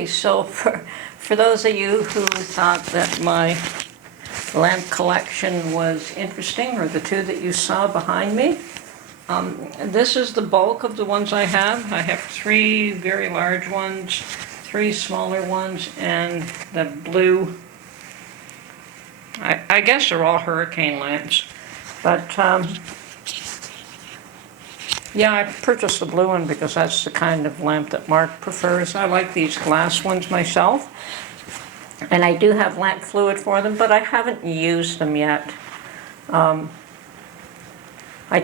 Okay, so for those of you who thought that my lamp collection was interesting, or the two that you saw behind me, this is the bulk of the ones I have. I have 3 very large ones, 3 smaller ones, and the blue, I guess they're all hurricane lamps. But yeah, I purchased the blue one because that's the kind of lamp that Mark prefers. I like these glass ones myself. And I do have lamp fluid for them, but I haven't used them yet. I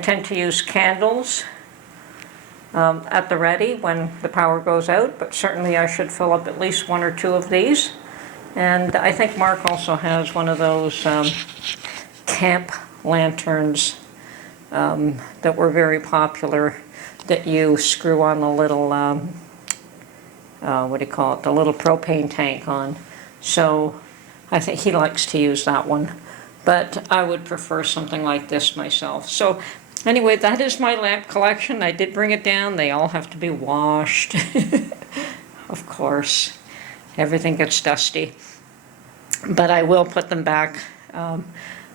tend to use candles at the ready when the power goes out, but certainly I should fill up at least 1 or 2 of these. And I think Mark also has one of those camp lanterns that were very popular, that you screw on the little, what do you call it, the little propane tank on. So I think he likes to use that one, but I would prefer something like this myself. So anyway, that is my lamp collection. I did bring it down. They all have to be washed. Of course, everything gets dusty, but I will put them back.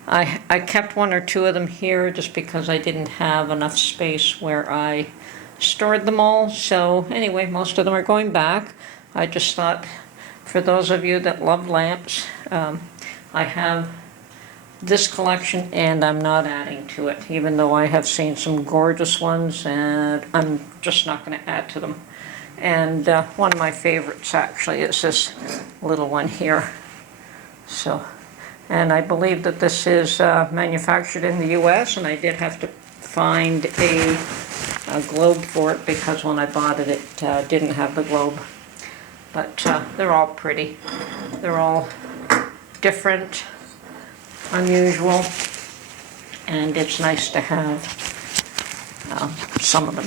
I kept 1 or 2 of them here just because I didn't have enough space where I stored them all. So anyway, most of them are going back. I just thought, for those of you that love lamps, I have this collection and I'm not adding to it, even though I have seen some gorgeous ones, and I'm just not going to add to them. And one of my favorites actually is this little one here. So, and I believe that this is manufactured in the US, and I did have to find a globe for it because when I bought it, it didn't have the globe. But they're all pretty. They're all different, unusual, and it's nice to have some of them.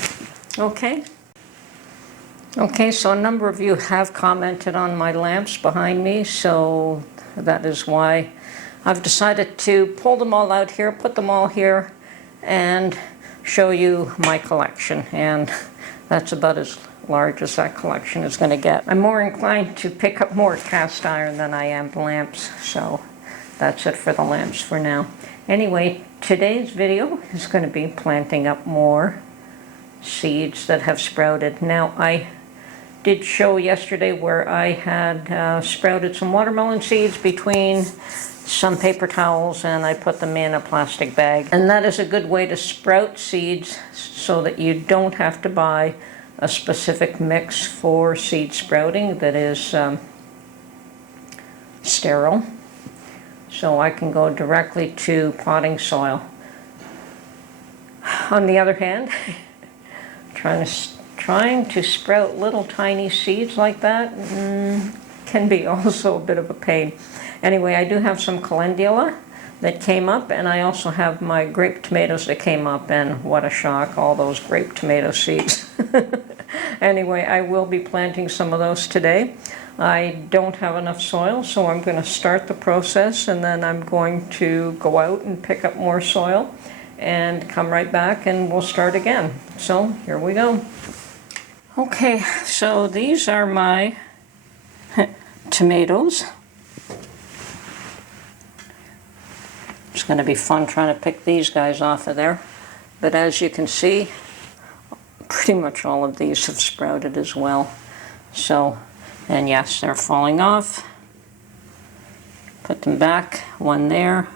Okay, so a number of you have commented on my lamps behind me, so that is why I've decided to pull them all out here, put them all here, and show you my collection. And that's about as large as that collection is going to get. I'm more inclined to pick up more cast iron than I am lamps, so that's it for the lamps for now. Anyway, today's video is going to be planting up more seeds that have sprouted. Now, I did show yesterday where I had sprouted some watermelon seeds between some paper towels, and I put them in a plastic bag. And that is a good way to sprout seeds so that you don't have to buy a specific mix for seed sprouting that is sterile. So I can go directly to potting soil. On the other hand, trying to sprout little tiny seeds like that can be also a bit of a pain. Anyway, I do have some calendula that came up, and I also have my grape tomatoes that came up, and what a shock, all those grape tomato seeds. Anyway, I will be planting some of those today. I don't have enough soil, so I'm going to start the process, and then I'm going to go out and pick up more soil and come right back and we'll start again. So here we go. Okay, so these are my tomatoes. It's going to be fun trying to pick these guys off of there. But as you can see, pretty much all of these have sprouted as well. So, and yes, they're falling off. Put them back, one there,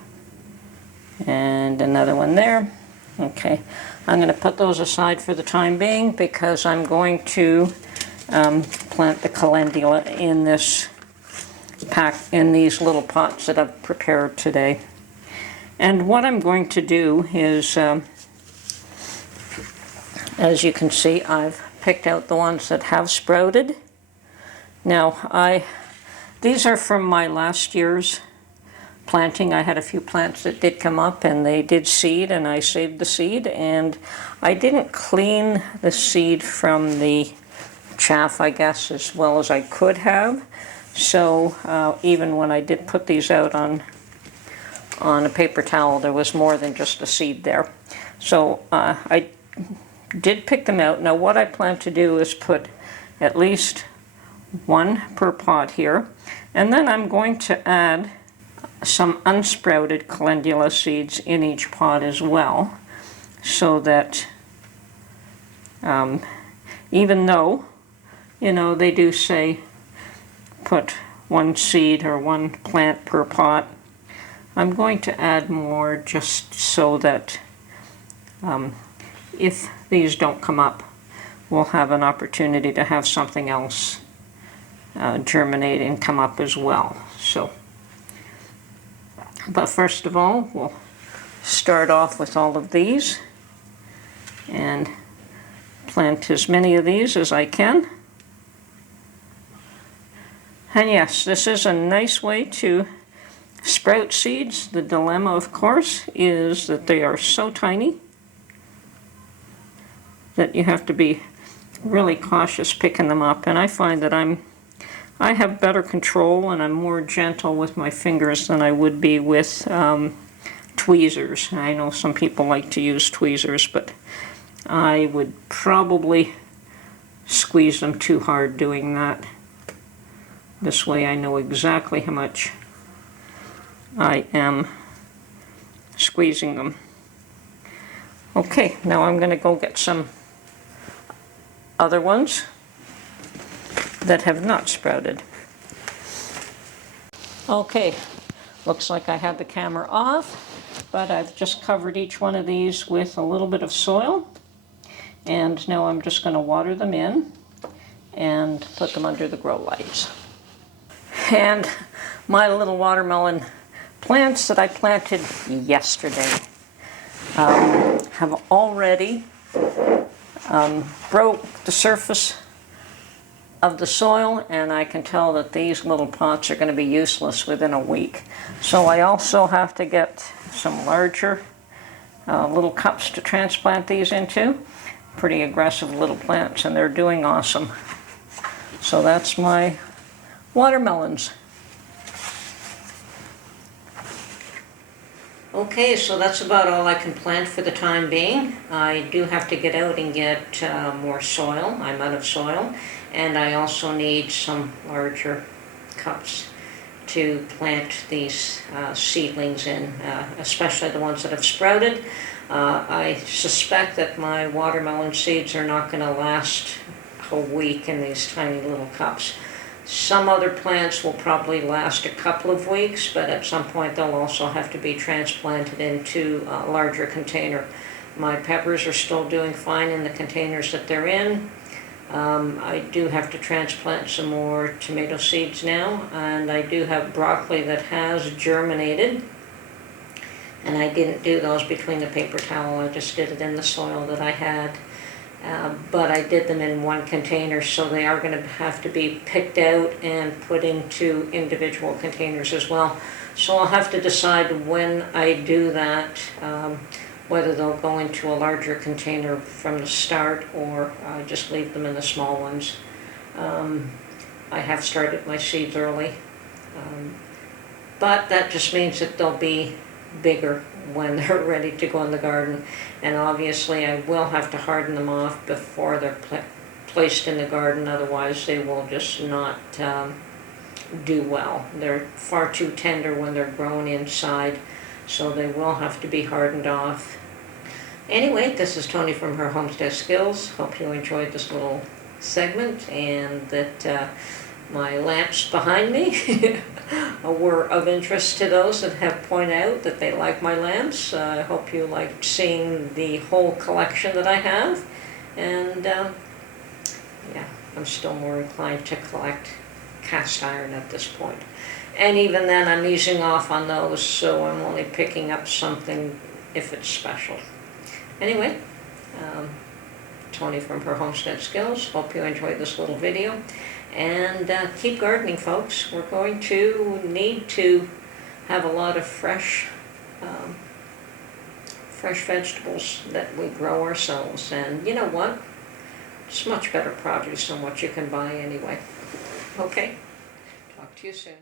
and another one there. Okay, I'm going to put those aside for the time being because I'm going to plant the calendula in this pack, in these little pots that I've prepared today. And what I'm going to do is, as you can see, I've picked out the ones that have sprouted. Now, these are from my last year's planting. I had a few plants that did come up and they did seed, and I saved the seed, and I didn't clean the seed from the chaff, I guess, as well as I could have. So even when I did put these out on a paper towel, there was more than just a seed there. So I did pick them out. Now what I plan to do is put at least one per pot here. And then I'm going to add some unsprouted calendula seeds in each pot as well, so that even though, you know, they do say put one seed or one plant per pot, I'm going to add more just so that if these don't come up, we'll have an opportunity to have something else germinate and come up as well. So, but first of all, we'll start off with all of these and plant as many of these as I can. And yes, this is a nice way to sprout seeds. The dilemma, of course, is that they are so tiny that you have to be really cautious picking them up. And I find that I have better control and I'm more gentle with my fingers than I would be with tweezers. I know some people like to use tweezers, but I would probably squeeze them too hard doing that. This way I know exactly how much I am squeezing them. Okay, now I'm going to go get some other ones that have not sprouted. Okay, looks like I have the camera off, but I've just covered each one of these with a little bit of soil, and now I'm just going to water them in and put them under the grow lights. And my little watermelon plants that I planted yesterday have already broke the surface of the soil, and I can tell that these little pots are going to be useless within a week. So I also have to get some larger little cups to transplant these into. Pretty aggressive little plants, and they're doing awesome. So that's my watermelons. Okay, so that's about all I can plant for the time being. I do have to get out and get more soil. I'm out of soil. And I also need some larger cups to plant these seedlings in, especially the ones that have sprouted. I suspect that my watermelon seeds are not going to last a week in these tiny little cups. Some other plants will probably last a couple of weeks, but at some point they'll also have to be transplanted into a larger container. My peppers are still doing fine in the containers that they're in. I do have to transplant some more tomato seeds now, and I do have broccoli that has germinated, and I didn't do those between the paper towel. I just did it in the soil that I had. But I did them in one container, so they are going to have to be picked out and put into individual containers as well. So I'll have to decide when I do that, whether they'll go into a larger container from the start or just leave them in the small ones. I have started my seeds early, but that just means that they'll be bigger when they're ready to go in the garden. And obviously I will have to harden them off before they're placed in the garden, otherwise they will just not do well. They're far too tender when they're grown inside, so they will have to be hardened off. Anyway, this is Tony from her Homestead Skills. Hope you enjoyed this little segment, and that my lamps behind me were of interest to those that have pointed out that they like my lamps. I hope you liked seeing the whole collection that I have. And yeah, I'm still more inclined to collect cast iron at this point. And even then I'm easing off on those, so I'm only picking up something if it's special. Anyway, Tony from her Homestead Skills. Hope you enjoyed this little video. And keep gardening, folks. We're going to need to have a lot of fresh vegetables that we grow ourselves. And you know what? It's much better produce than what you can buy anyway. Okay, talk to you soon.